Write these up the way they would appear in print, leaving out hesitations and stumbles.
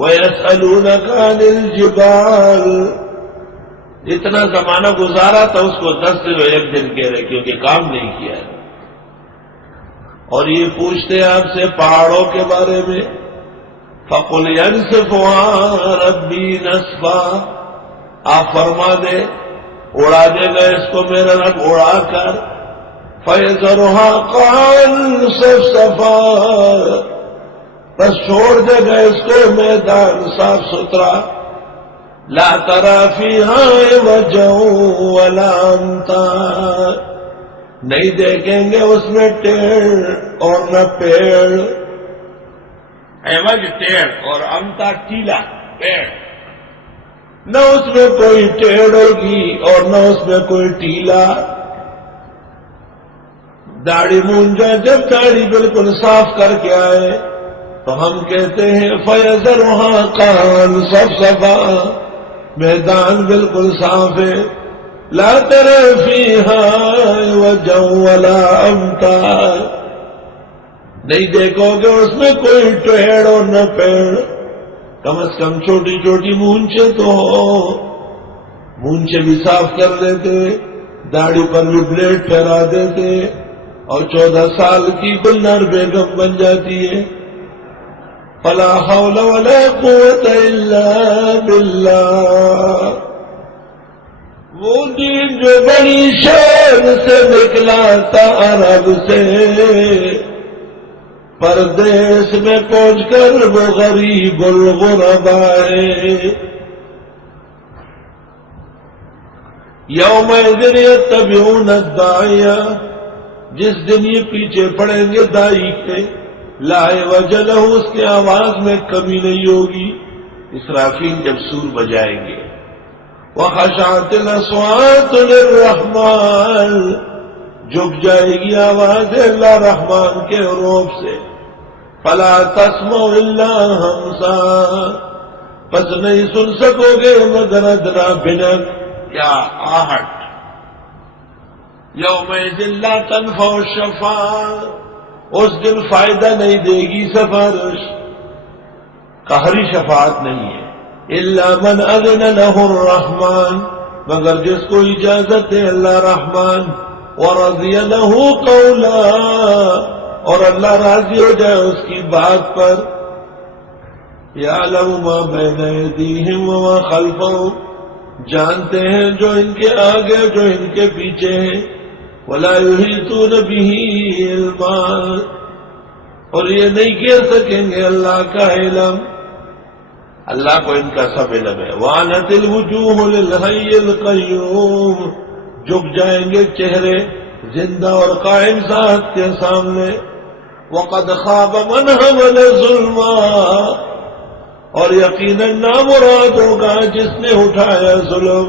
وَيَسْأَلُونَكَ عَنِ الْجِبَالِ، اتنا زمانہ گزارا تھا اس کو 10 دن اور 1 دن کہہ رہے کیونکہ کام نہیں کیا ہے۔ اور یہ پوچھتے ہیں آپ سے پہاڑوں کے بارے میں، فَقُلْ يَنسِفُهَا رَبِّي نَسْفًا، آپ فرما دے اڑا دے گا اس کو میرا رب اڑا کر، فَيَذَرُهَا قَاعًا صَفْصَفًا، بس چھوڑ دے گا اس کو میدان صاف ستھرا، لا تَرَىٰ فِيهَا عِوَجًا وَلَا أَمْتًا، نہیں دیکھیں گے اس میں ٹیڑھ اور نہ پیڑ، عوج ٹیڑھ اور امتا ٹیلا پیڑ، نہ اس میں کوئی ٹیڑھ ہوگی اور نہ اس میں کوئی ٹیلا۔ داڑھی مونجا جب داڑھی بالکل صاف کر کے آئے تو ہم کہتے ہیں فَيَذَرُهَا قَاعًا صَفْصَفًا، میدان بالکل صاف ہے، لا تَرَىٰ فِيهَا عِوَجًا وَلَا أَمْتًا، نہیں دیکھو گے اس میں کوئی ٹیڑھ اور نہ پیڑ، کم از کم چھوٹی چھوٹی مونچھیں تو ہو، مونچھیں بھی صاف کر دیتے، داڑھی پر بھی بلیڈ ٹھہرا دیتے، اور 14 سال کی گلنار بیگم بن جاتی ہے۔ فَلَا حَوْلَ وَلَا قُوَّةَ إِلَّا بِاللَّهِ، وہ دین جو بڑی شان سے نکلا تھا عرب سے، پردیس میں پہنچ کر وہ غریب الغرباء ہے۔ یومئذ یتبعون الداعی، جس دن یہ پیچھے پڑیں گے دائی کے، لا عوج لہ، اس کے آواز میں کمی نہیں ہوگی۔ اسرافیل جب سور بجائیں گے، وخشعت الاصوات للرحمن، جھک جائے گی آواز اللہ رحمان کے روب سے، فلا تسمع الا ہمسا، پس نہیں سن سکو گے مگر ادنا بھنک یا آہٹ۔ یومئذ لا تنفع الشفاعۃ، اس دن فائدہ نہیں دے گی سفارش، قہری شفاعت نہیں ہے، الا من اذن له الرحمن، مگر جس کو اجازت ہے اللہ رحمان، ورضی له قولا، اور اللہ راضی ہو جائے اس کی بات پر۔ یعلم ما بین ایدیہم وما خلفہم، جانتے ہیں جو ان کے آگے جو ان کے پیچھے ہیں، ولا یحیطون بہ علما، اور یہ نہیں کہہ سکیں گے اللہ کا علم، اللہ کو ان کا سب علم ہے۔ وعنت الوجوہ للحی القیوم، جھک جائیں گے چہرے زندہ اور قائم ذات کے سامنے۔ وقد خاب من حمل ظلما، اور یقیناً نامراد ہوگا جس نے اٹھایا ظلم،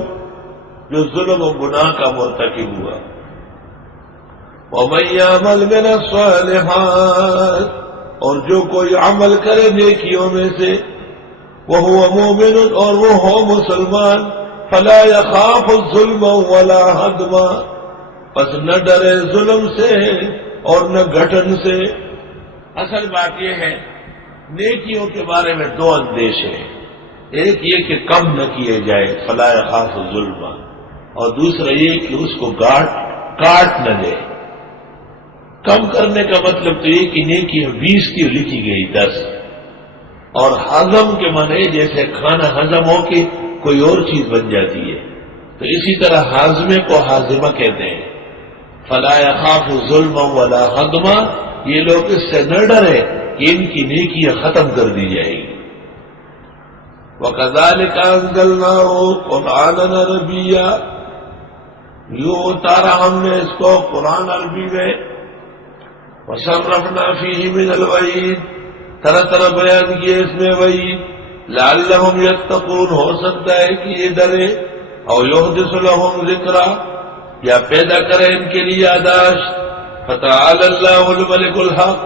جو ظلم و گناہ کا مرتکب ہوا۔ ومن یعمل من الصالحات، اور جو کوئی عمل کرے نیکیوں میں سے، وہو مومن، اور وہ ہو مسلمان، فلا یخاف الظلم ولا ہدما، پس نہ ڈرے ظلم سے اور نہ گھٹن سے۔ اصل بات یہ ہے نیکیوں کے بارے میں 2 اندیش ہیں، ایک یہ کہ کم نہ کیے جائے فلا یخاف الظلم، اور دوسرا یہ کہ اس کو کاٹ نہ دے۔ کم کرنے کا مطلب تو یہ کہ نیکی 20 کی لکھی گئی 10، اور ہضم کے معنی جیسے کھانا ہضم ہو کے کوئی اور چیز بن جاتی ہے، تو اسی طرح ہاضمے کو ہاضمہ کہتے ہیں۔ فلا یخاف ظلم ولا ہضما، یہ لوگ اس سے نہ ڈرے کہ ان کی نیکیاں ختم کر دی جائے گی۔ وَكَذَلِكَ أَنزَلْنَاهُ قُرْآنًا عَرَبِيًّا، یوں اتارا ہم نے اس کو قرآن عربی میں۔ وَصَرَّفْنَا فِيهِ مِنَ الْوَعِيدِ، طرح طرح بیان کیے اس میں وعید، لَعَلَّهُمْ يَتَّقُونَ، ہو سکتا ہے کہ یہ ڈرے، او يُحْدِثُ لَهُمْ ذِكْرًا، یا پیدا کرے ان کے لیے یاداشت۔ فَتَعَالَى اللَّهُ الْمَلِكُ الْحَقُّ،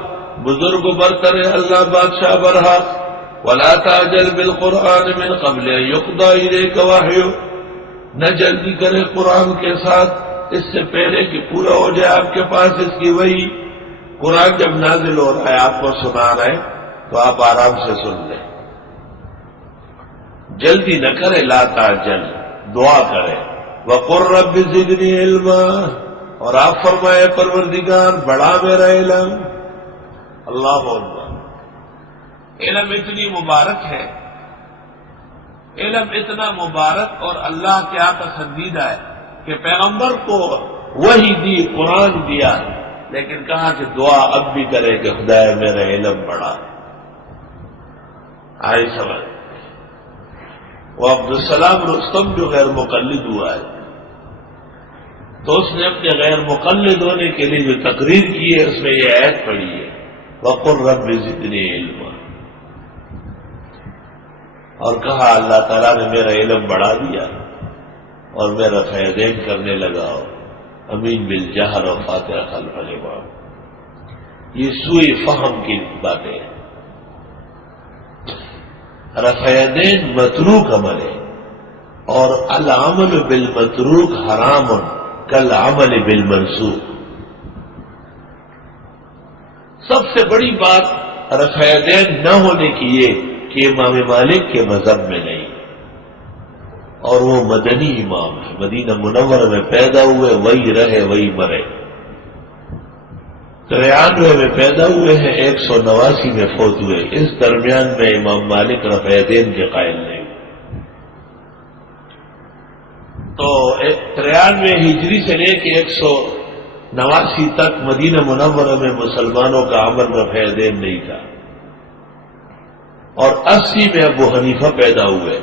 بزرگ و برتر ہے اللہ بادشاہ برحق۔ وَلَا تَعْجَلْ بِالْقُرْآنِ مِنْ قَبْلِ أَن يُقْضَىٰ إِلَيْكَ وَحْيُهُ، نہ جلدی کرے قرآن کے ساتھ اس سے پہلے کہ پورا ہو جائے آپ کے پاس اس کی وحی۔ قرآن جب نازل ہو رہا ہے آپ کو سنا رہا ہے تو آپ آرام سے سن لیں۔ جلدی نہ کرے، لا تعجل، دعا کرے، وقل رب زدنی علما، اور آپ فرمائے پروردگار بڑھا میرا علم۔ اللہ اکبر۔ علم اتنی مبارک ہے، علم اتنا مبارک اور اللہ کیا پسندیدہ ہے کہ پیغمبر کو وحی دی، قرآن دیا، لیکن کہا کہ دعا اب بھی کرے کہ خدایا میرا علم بڑھا۔ آئی سمجھ؟ وہ عبدالسلام رستم جو غیر مقلد ہوا ہے، تو اس نے اپنے غیر مقلد ہونے کے لیے جو تقریر کی ہے اس میں یہ آیت پڑھی ہے، وقل رب زدنی علما، اور کہا اللہ تعالیٰ نے میرا علم بڑھا دیا اور میں رفع یدین کرنے لگا، امین بالجہر و فاتحہ خلف الامام۔ یہ سوئی فہم کی باتیں ہیں۔ رفع یدین متروک عمل ہے، اور العمل بالمتروک حرام کالعمل بالمنسوخ۔ سب سے بڑی بات رفع یدین نہ ہونے کی یہ کہ امام مالک کے مذہب میں نہیں، اور وہ مدنی امام ہے، مدینہ منورہ میں پیدا ہوئے، وہی رہے وہی مرے۔ 93 میں پیدا ہوئے ہیں، 189 میں فوت ہوئے، اس درمیان میں امام مالک رفع یدین کے قائل نہیں۔ تو 93 ہجری سے لے کے 189 تک مدینہ منورہ میں مسلمانوں کا عمل رفع یدین نہیں تھا، اور 80 میں ابو حنیفہ پیدا ہوئے،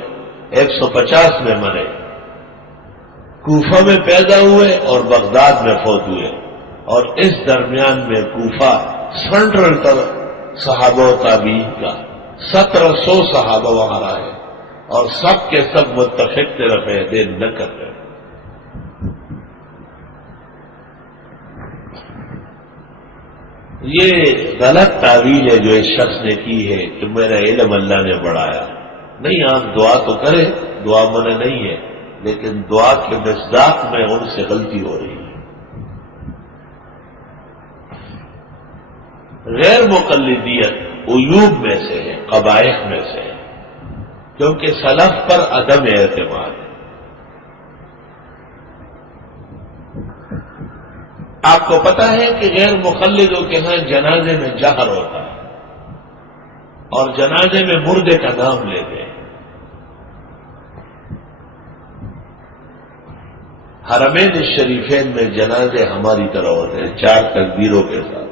150 میں مرے، کوفہ میں پیدا ہوئے اور بغداد میں فوت ہوئے، اور اس درمیان میں کوفہ سینٹرل صحابہ و تابعین کا 1700 صحابہ وہاں رہے، اور سب کے سب متفق تھے رفع یدین نہ کر رہے۔ یہ غلط تعویل ہے جو اس شخص نے کی ہے کہ میرا علم اللہ نے بڑھایا۔ نہیں، آپ دعا تو کریں، دعا منع نہیں ہے، لیکن دعا کے مصداق میں ان سے غلطی ہو رہی ہے۔ غیر مقلدیت عیوب میں سے ہے، قبائح میں سے ہے، کیونکہ سلف پر عدم اعتماد ہے۔ آپ کو پتا ہے کہ غیر مقلدوں کے ہاں جنازے میں جہر ہوتا ہے، اور جنازے میں مردے کا نام لیتے ہیں۔ حرمین الشریفین میں جنازے ہماری طرح ہوتے ہیں، 4 تکبیروں کے ساتھ،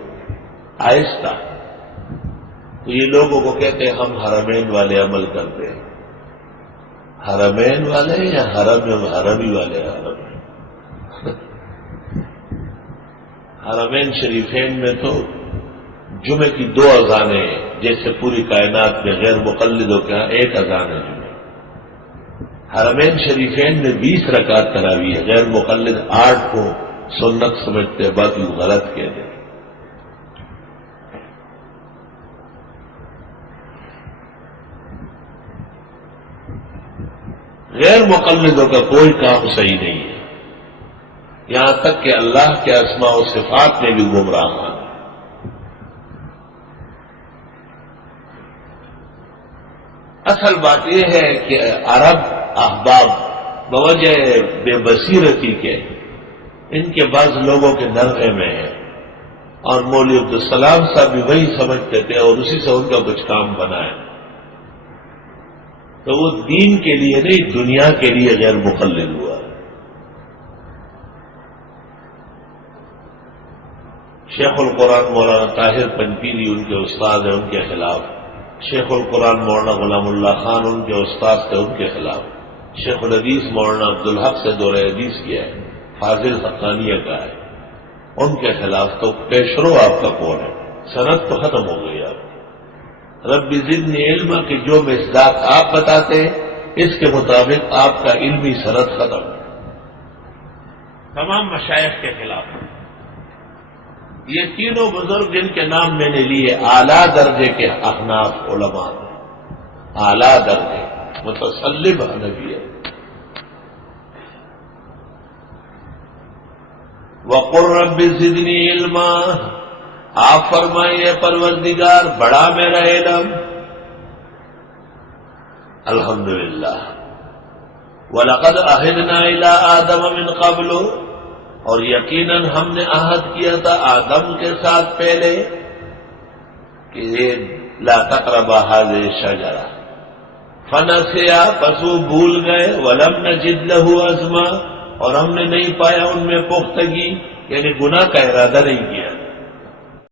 آہستہ۔ تو یہ لوگوں کو کہتے ہیں ہم حرمین والے عمل کرتے ہیں۔ حرمین والے یا حرمی والے؟ حرمین شریفین میں تو جمعے کی 2 اذانیں ہیں، جیسے پوری کائنات میں غیر مقلدوں کے ہاں 1 اذان ہے جمعے۔ حرمین شریفین میں 20 رکعت تراویح ہے، غیر مقلد 8 کو سنت سمجھتے، باقی غلط کہتے ہیں۔ غیر مقلدوں کا کوئی کام صحیح نہیں ہے، یہاں تک کہ اللہ کے اسماء و صفات میں بھی گمراہ ہیں۔ اصل بات یہ ہے کہ عرب احباب بوجہ بے بصیرتی کے ان کے بعض لوگوں کے نرغے میں ہیں، اور مولوی عبدالسلام صاحب بھی وہی سمجھتے تھے اور اسی سے ان کا کچھ کام بنا ہے۔ تو وہ دین کے لیے نہیں، دنیا کے لیے غیر مقلد ہوا۔ شیخ القرآن مولانا طاہر پنپیری ان کے استاد ہیں، ان کے خلاف۔ شیخ القرآن مولانا غلام اللہ خان ان کے استاد تھے، ان کے خلاف۔ شیخ الحدیث مولانا عبدالحق سے دور حدیث کیا ہے، فاضل حقانیہ کا ہے، ان کے خلاف۔ تو پیشرو آپ کا کون ہے؟ سند تو ختم ہو گئی آپ کی۔ رب زدنی علما کہ جو مصداق آپ بتاتے ہیں اس کے مطابق آپ کا علمی سند ختم ہے، تمام مشائخ کے خلاف۔ یہ تینوں بزرگ جن کے نام میں نے لیے اعلیٰ درجے کے احناف علماء ہیں، اعلیٰ درجے متصلب حنفی ہے۔ وقل رب زدنی علما، آپ فرمائیے پروردگار بڑا میرا علم۔ الحمدللہ. وَلَقَدْ عَهِدْنَا إِلَىٰ آدَمَ مِنْ قَبْلُ، اور یقیناً ہم نے عہد کیا تھا آدم کے ساتھ پہلے کہ لا تقربا هذه الشجرة فنسیا، پس وہ بھول گئے. وَلَمْ نَجِدْ لَهُ عَزْمًا، اور ہم نے نہیں پایا ان میں پختگی، یعنی گناہ کا ارادہ نہیں کیا.